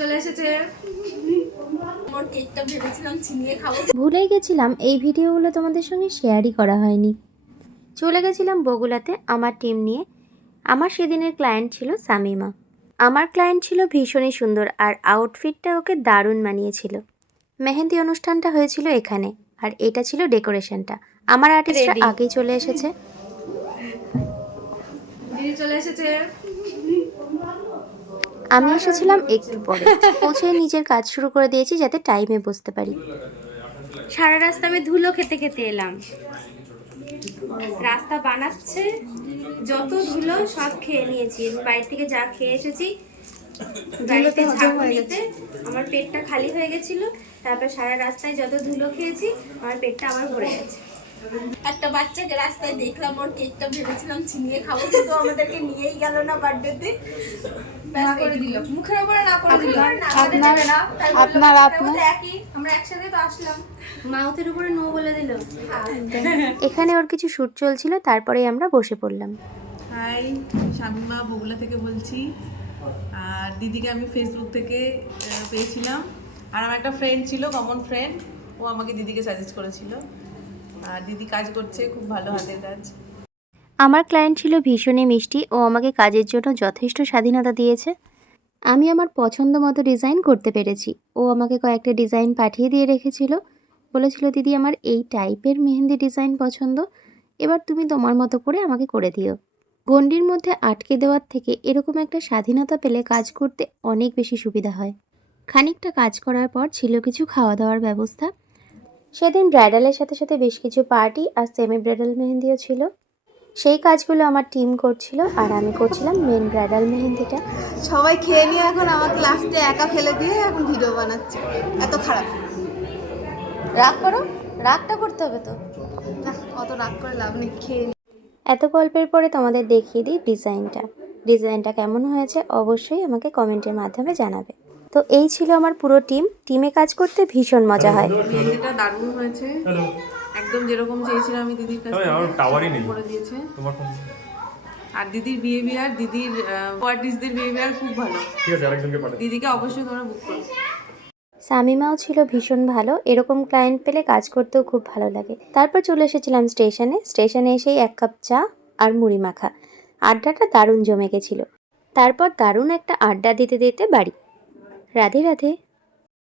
চলে এসেছে। আমার কেকটা ভেবেছিলাম ছিনিয়ে খাবো, ভুলে গেছিলাম এই ভিডিওগুলো তোমাদের সঙ্গে শেয়ারই করা হয়নি। চলে গেছিলাম বগুড়াতে আমার টিম নিয়ে। আমার সেদিনের ক্লায়েন্ট ছিল সামিমা। আমার ক্লায়েন্ট ছিল ভীষণই সুন্দর আর আউটফিটটা ওকে দারুণ মানিয়েছিল। মেহেন্দি অনুষ্ঠানটা হয়েছিল এখানে আর এটা ছিল ডেকোরেশনটা। আমার আর্টিস্টরা আগেই চলে এসেছে। চলে এসেছে। আমি এসেছিলাম একটু পরে। পৌঁছে নিজের কাজ শুরু করে দিয়েছি যাতে টাইমে বসতে পারি। সারা রাস্তা আমি ধুলো খেতে খেতে এলাম। রাস্তা বানাচ্ছে, যত ধুলো সব খেয়ে নিয়েছি। বাড়ি থেকে যা খেয়ে এসেছি গাড়িতে ঝাঁকুনি দিতে আমার পেটটা খালি হয়ে গেছিল। তারপর সারা রাস্তায় যত ধুলো খেয়েছি আমার পেটটা আবার ভরে গেছে। একটা বাচ্চাকে রাস্তায় দেখলাম, ওর কেকটা ভেবেছিলাম ছিনিয়ে খাবো, কিন্তু আমাদেরকে নিয়েই গেল না বার্থডেতে, ব্যাস করে দিল, মুখের উপরে না করে দিল। আপনার একই, আমরা একসাথে তো আসলাম, মাউথের উপরে নো বলে দিল। এখানে ওর কিছু শ্যুট চলছিল, তারপরেই আমরা বসে পড়লাম। হাই, শামিমা বগুড়া থেকে বলছি। আর দিদিকে আমি ফেসবুক থেকে পেয়েছিলাম। আর আমার একটা ফ্রেন্ড ছিল, কমন ফ্রেন্ড, ও আমাকে দিদিকে সাজেস্ট করেছিল। আর দিদি কাজ করছে, খুব ভালো হাতের কাজ। আমার ক্লায়েন্ট ছিল ভীষণই মিষ্টি, ও আমাকে কাজের জন্য যথেষ্ট স্বাধীনতা দিয়েছে। আমি আমার পছন্দ মতো ডিজাইন করতে পেরেছি। ও আমাকে কয়েকটা ডিজাইন পাঠিয়ে দিয়ে রেখেছিল, বলেছিল দিদি আমার এই টাইপের মেহেন্দি ডিজাইন পছন্দ, এবার তুমি তোমার মতো করে আমাকে করে দিও। গণ্ডির মধ্যে আটকে দেওয়ার থেকে এরকম একটা স্বাধীনতা পেলে কাজ করতে অনেক বেশি সুবিধা হয়। খানিকটা কাজ করার পর ছিল কিছু খাওয়া দাওয়ার ব্যবস্থা। সেদিন ব্রাইডালের সাথে সাথে বেশ কিছু পার্টি আর সেমি ব্রাইডাল মেহেন্দিও ছিল। সেই কাজগুলো আমার টিম করছিল আর আমি করছিলাম মেন ব্রাইডাল মেহেন্দিটা। সবাই খেয়ে নিয়ে এখন আমাকে লাস্টে একা ফেলে দিয়ে এখন ভিডিও বানাচ্ছে, এত খারাপ। রাগ করো, রাগটা করতে হবে তো। অত রাগ করে লাভ নেই, খেয়ে এত গল্পের পরে তোমাদের দেখিয়ে দিই ডিজাইনটা কেমন হয়েছে অবশ্যই আমাকে কমেন্টের মাধ্যমে জানাবে। তো এই ছিল আমার পুরো টিমে কাজ করতে ভীষণ মজা হয়। মেহেন্দিটা দারুণ হয়েছে, একদম যেরকম চেয়েছিলাম আমি দিদির কাছ থেকে করে দিয়েছে। আর দিদির বিহেভিয়ার, দিদির আর্টিস্টদের বিহেভিয়ার খুব ভালো। ঠিক আছে, আরেকজনকে পাঠাও। দিদিকে অবশ্যই তোমরা বুক করো। সামিমাও ছিল ভীষণ ভালো, এরকম ক্লায়েন্ট পেলে কাজ করতেও খুব ভালো লাগে। তারপর চলে এসেছিলাম স্টেশনে এসেই 1 কাপ চা আর মুড়ি মাখা। আড্ডাটা দারুণ জমে গেছিল। তারপর দারুণ একটা আড্ডা দিতে দিতে বাড়ি। রাধে রাধে।